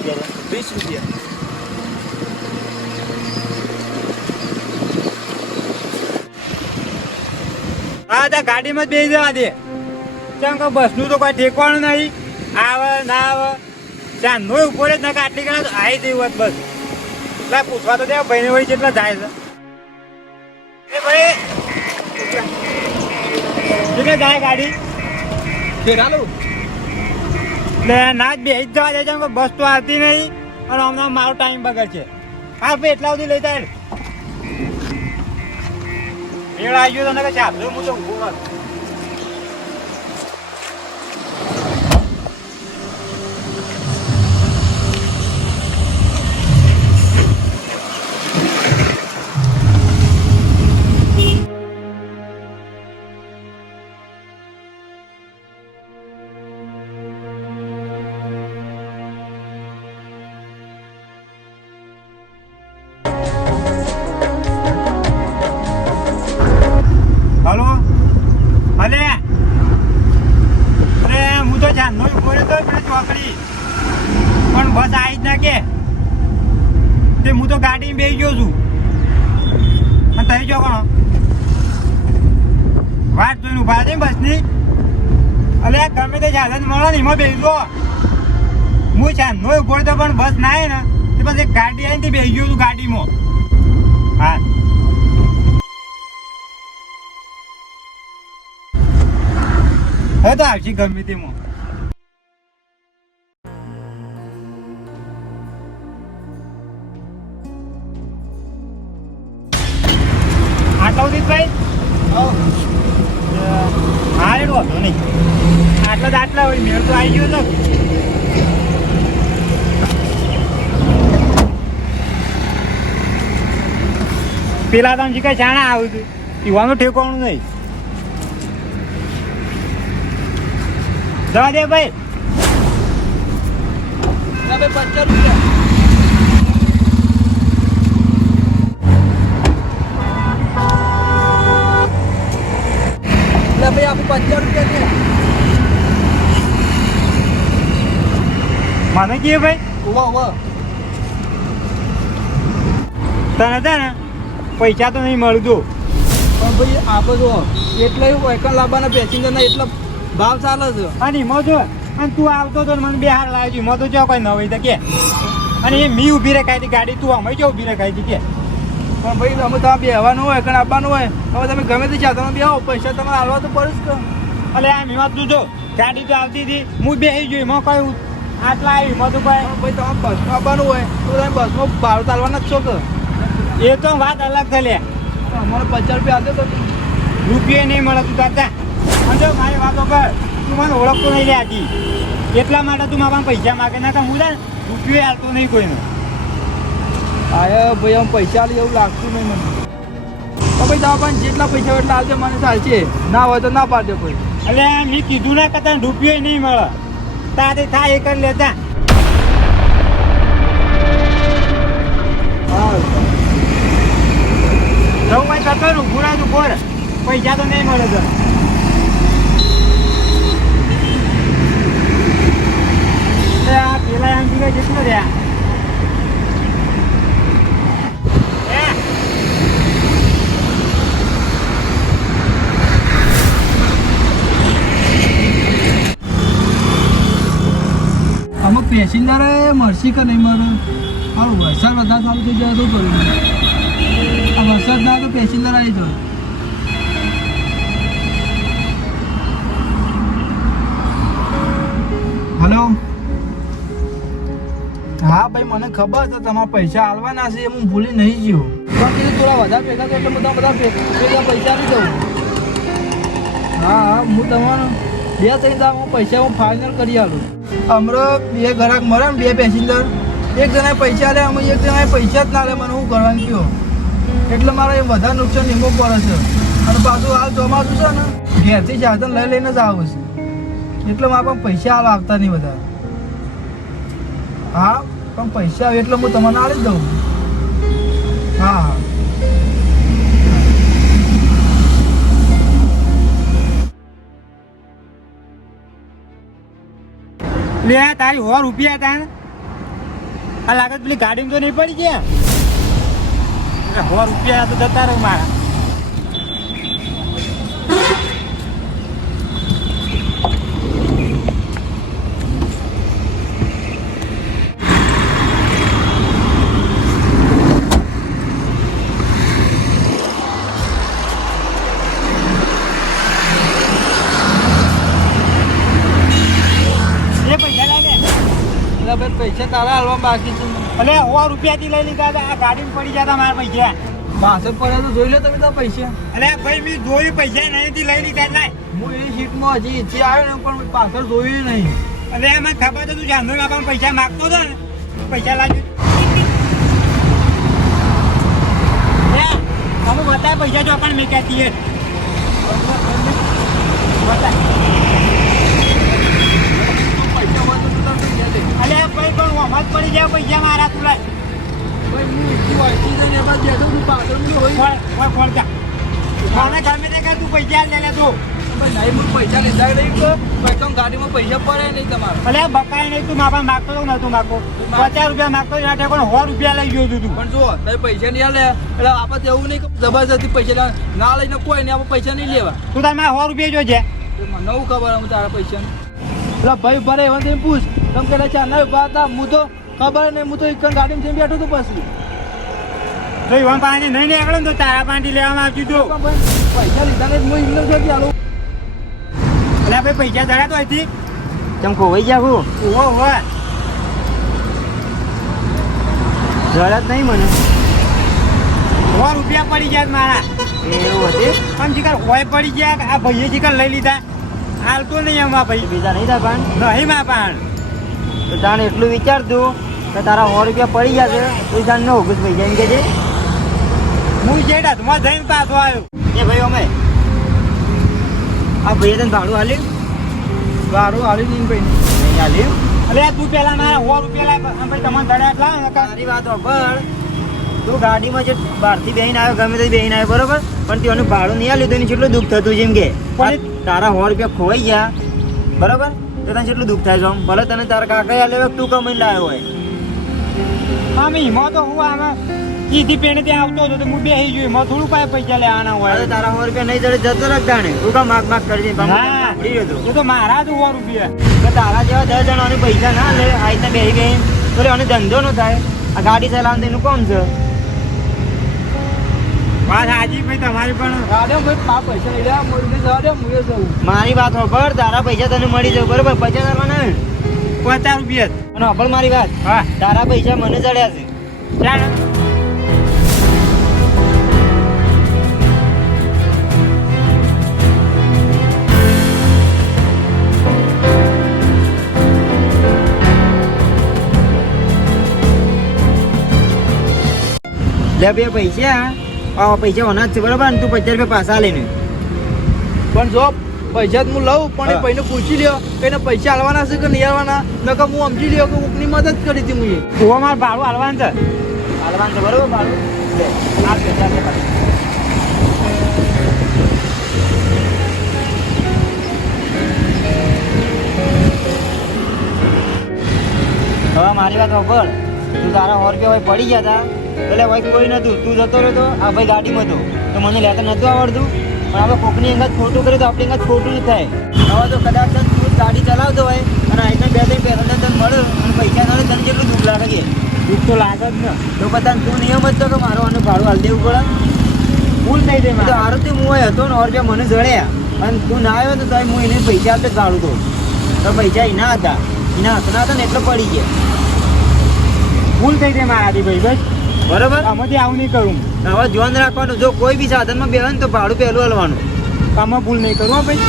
કેટલા રૂપિયા 20 રૂપિયા. હા તો ગાડીમાં જ બેસી જવા દે. કેમ કે બસનું તો કોઈ ઠેકવાનું નહીં. આવે ના આવે ત્યાં નો ઉભો રહે ને આટલી કલાક આવી જઈ હોત બસ. એટલે પૂછવા તો દે ભાઈને વળી કેટલા જાય છે. એ ભાઈ કેટલે જાય ગાડી? ફેરાલું એટલે ના જ બેસી જ જવા દે છે. બસ તો આવતી નહીં અને હમણાં મારો ટાઈમ બગડશે. હા ભાઈ એટલા સુધી લઈ જાય. મેળ આવી ગયો તને કે ચાલો હું તો ઊભો રહું. હલો ભલે અરે હું તો જાનનો ઉભો રહેતો પેલી ચોકડી પણ બસ આવી જ ના કે તે હું તો ગાડીમાં બેસી ગયો છું અને થઈ ગયો કોણ વાત જોઈને ઉભા છે બસની. અલે ગમે તે સાધન મળે ને એમાં બેસજો. હું જાનનો ઉભો રહેતો પણ બસ ના આવે ને તે બસ એક ગાડી આવીને બેસી ગયો છું ગાડીમાં. હા હવે તો આવશે ગમે તેમાં. આટલા સુધી ભાઈ હા એટલું વાંધો નહીં. આટલા જ આટલા હોય મેળ તો આવી ગયો તો. પેલા તો કઈ જાણા આવ્યું હતું પીવાનું ઠેકવાનું નહીં. જવા દે ભાઈ. 50 રૂપિયા. ભાઈ આપું 50 રૂપિયા. મને કે ભાઈ ઉવા તને છે ને પૈસા તો નહીં મળતું પણ ભાઈ આપણે જો એટલે એકણ લાવવાના પેસેન્જરના એટલા ભાવ ચાલે છે. અને એમાં જો અને તું આવતો તો મને બે હાર લાવ્યો એમાં તો જો કોઈ નવી તો કે અને એ મી ઊભી રખાઈ હતી ગાડી તું અમે જો ઊભી રખાઈ હતી કે પણ ભાઈ તમે તમારે બેહવાનું હોય એકણ આપવાનું હોય હવે તમે ગમે તે ચાલો તમે બેહો પૈસા તમારે હાલવા તો પડે જ. એટલે આમ એમાં તું જો ગાડી તો આવતી હતી હું બેસી ગયો એમાં કયું આટલા આવ્યું એમાં તો ભાઈ ભાઈ તમારે બસમાં આવવાનું હોય તો તમે બસમાં ભાડું ચાલવાના જ છો કે એ તો વાત અલગ છે લે. અમારે 50 રૂપિયા આપજો તો રૂપિયા નહીં મળે તું તાતા અને જો મારી વાતો કર તું મને ઓળખતો નહીં લે આજી એટલા માટે તું મારા પૈસા માગે ના તો હું ને રૂપિયો હાલતો નહીં કોઈનો. આયા ભાઈ આમ પૈસા આલી એવું લાગતું નહીં મને. તો ભાઈ તમારે જેટલા પૈસા એટલા આવશે મને ચાલશે ના હોય તો ના પાડજો ભાઈ. એટલે મેં કીધું ના કરતા રૂપિયો નહીં મળે તારે થાય એ કરી લેતા. જવું ભાઈ કરતો ને ભૂરા તું બોર પૈસા તો નહીં મળે તો. પેલા એમ કીધું જેટલું રહ્યા અમુક પેસેન્જર મળશે કે નહીં મળે હારું વરસાદ વધારે ચાલુ થઈ જાય તો કર્યું આ વરસાદ ના તો પેસેન્જર આવી જાય. હલો હા ભાઈ મને ખબર છે તમારા પૈસા આલવાના છે હું ભૂલી નહીં ગયો પણ કીધું થોડા વધારે ભેગા તો એટલે બધા ભેગા પૈસા નહીં દઉં. હા હું તમારો 2-3 દાડા પૈસા હું ફાઇનલ કરી આલું. હમણાં 2 ગ્રાહક મળે ને 2 પેસેન્જર એક જણાએ પૈસા લે અમે એક જણાએ પૈસા જ ના લે મને હું કરવાનું કયો એટલે મારે એ વધારે નુકસાન એમો પડે છે. અને પાછું હાલ ચોમાસું છે ને ઘેરથી સાધન લઈને જ આવું છે એટલે મારા પણ પૈસા હાલ આવતા નહીં વધારે. હા પણ પૈસા આવે એટલે હું તમને આલી જ દઉં. હા હા લે તારી 100 રૂપિયા હતા આ લાગે પેલી ગાડીમાં તો નહીં પડી ગયા. એટલે 100 રૂપિયા તો જતા રહે મારા. એ પૈસા લાગે. એટલે ભાઈ પૈસા તારા હાલવા બાકી છે. એટલે 100 રૂપિયાથી લઈ લીધા હતા. આ ગાડીમાં પડી જતા મારા પૈસા. પાછળ પડ્યા તો જોઈ લો તમે તારા પૈસા. અલે ભાઈ મેં જોયું પૈસા નહીંથી લઈ લીધા જ નહીં. હું એ સીટમાં હજી ઈચ્છી આવ્યો ને પણ પાછળ જોયું નહીં. અલે મને ખબર તો તું જાનુ બાપા પૈસા માગતો હતો ને પૈસા લાવજો. તમે બતાય પૈસા જો પણ મેં કહેતી હે બતાય. પૈસા હોય તો તું તારા પૈસા દે. અલે ભાઈ પણ વમત પડી જાય પૈસા મારા તું લાય. ભાઈ હું ઈચ્છી વાંચી છે ને એમાં બેઠો તું પાછળ નહીં હોય. ફોન જા મને ગમે તે કઈ તું પૈસા લે લે તું. ભાઈ નહીં હું પૈસા લીધા નહીં તો ભાઈ તો ગાડીમાં પૈસા પડે નહીં તમારે. અલે બકાય નહીં તું માપા માગતો તો નતું માગતો 50 રૂપિયા માગતો એના ઠેકોને 100 રૂપિયા લઈ ગયો તું. પણ જો તમે પૈસા નહીં આલે એટલે આપણે એવું નહીં કે જબરજસ્તી પૈસા ના લઈને કોઈ નહીં આપણે પૈસા નહીં લેવા. તું તાર મારા 100 રૂપિયા જોજે. નવું ખબર હું તારા પૈસા એટલે ભાઈ ભરે એવા તેમ પૂછ તમે કદાચ ચાર ના ઉભા હતા હું તો ખબર નહીં હું તો એક ગાડીમાં જઈને બેઠો તો પછી જો ઈવન પાણી નહીં નીકળે ને તો તારા પાણી લેવામાં આવતી તું. પણ ભાઈ પૈસા લીધા ને હું એમને જો ચાલો અલે ભાઈ પૈસા જડ્યા તો અહીંથી ચમ ખોવાઈ ગયા હું ઓહો જડ્યા જ નહીં મને 100 રૂપિયા પડી ગયા મારા. એવું હતું પણ જીકર હોય પડી ગયા આ ભાઈએ જીકર લઈ લીધા હાલતો નહીં એમાં ભાઈ બીજા નહીં થાય પણ નહીં માં પણ તો તાણે એટલું વિચારતું કે તારા 100 રૂપિયા પડી ગયા છે તો તાણ નો ઓગસ્ટ પૈસા એમ કે છે હું જેડા તું જઈને પાછો આવ્યો. એ ભાઈ અમે આ ભાઈએ તને ભાડું હાલ્યું ગાડું હાલી નહીં ભાઈ નહીં હાલ્યું. અલે તું પેલા મારા 100 રૂપિયા લાવ ભાઈ તમને દડા એટલા તારી વાત ખબર. તું ગાડીમાં જે બહારથી બેહીને આવ્યો ગમે તે બેહીને આવ્યો બરોબર પણ તેનું ભાડું નહીં આલ્યું તો એને કેટલું દુઃખ થતું જેમ કે તારા 100 રૂપિયા ખોવાઈ ગયા બરોબર તો તને કેટલું દુઃખ થાય છે આમ ભલે તને તારા કાકા આલ્યો તું કમાઈને લાવ્યો હોય. હા મેં હિમો તો હું આમાં સીધી પેણે ત્યાં આવતો હતો તો હું બેસી ગયો એમાં થોડું પાસે પૈસા લેવાના હોય. તારા 100 રૂપિયા નહીં જડે જતો રાખતા ને તું કા માગ માગ કરી દે તો મારા જ 100 રૂપિયા તારા જેવા 10 જણાને પૈસા ના લે આ રીતના બેસી બેસી તો અને ધંધો નો થાય આ ગાડી ચલાવવાનું એનું કોમ છે. વાત હાજી ભાઈ તમારી પણ ગાડીઓ ભાઈ પા પૈસા લઈ રહ્યા મોડી જવા હું એ જવું. મારી વાત હોભળ તારા પૈસા તને મળી જાય બરોબર 50 આપવાના 50 રૂપિયા અને હોભળ મારી વાત હા તારા પૈસા મને જડ્યા છે ચાલ. લે બે પૈસા પૈસા હોના જ છે બરોબર ને તું 50 રૂપિયા પાછા લઈને પણ જો પૈસા હું લઉં પણ એ ભાઈને પૂછી લ્યો કે એને પૈસા હાલવાના છે કે નહીં હાલવાના નકર હું સમજી લ્યો કે કોકની મદદ કરી હતી મુએ. તું મારે ભાડું હાલવાનું છે બરોબર ભાડું લે આ પૈસા લે પાછા. હવે મારી વાત ખબર તું તારા 100 રૂપિયા હોય પડી ગયા હતા એટલે ભાઈ કોઈ નતું તું જતો રહ્યો તો આ ભાઈ ગાડીમાં હતો તો મને લેતા નતું આવડતું પણ આપણે કોકની અંગત ખોટું કર્યું તો આપણી અંગત ખોટું જ થાય. હવે તો કદાચ તું ગાડી ચલાવતો હોય અને આઈના 2-3 પેસેન્જર તને મળે અને પૈસા મળે તને જેટલું દુઃખ લાગે કે દુઃખ તો લાગે જ ને તો બધા તું નિયમ જ તો કે મારો આનું ભાડું હાલ દેવું પડે ભૂલ થઈ જાય તો હારું હું હોય હતો ને 100 રૂપિયા મને જડ્યા અને તું ના આવ્યો તો હું એને પૈસા આપે જ ભાડું દઉં તો પૈસા એના હતા એના હાથના હતા ને એટલે પડી ગયા ભૂલ થઈ જાય મારાથી ભાઈ બસ બરોબર આમાંથી આવું નહીં કરું. હવે ધ્યાન રાખવાનું જો કોઈ બી સાધનમાં બેહે ને તો ભાડું પહેલું હલવાનું આમાં ભૂલ નહીં કરું ભાઈ.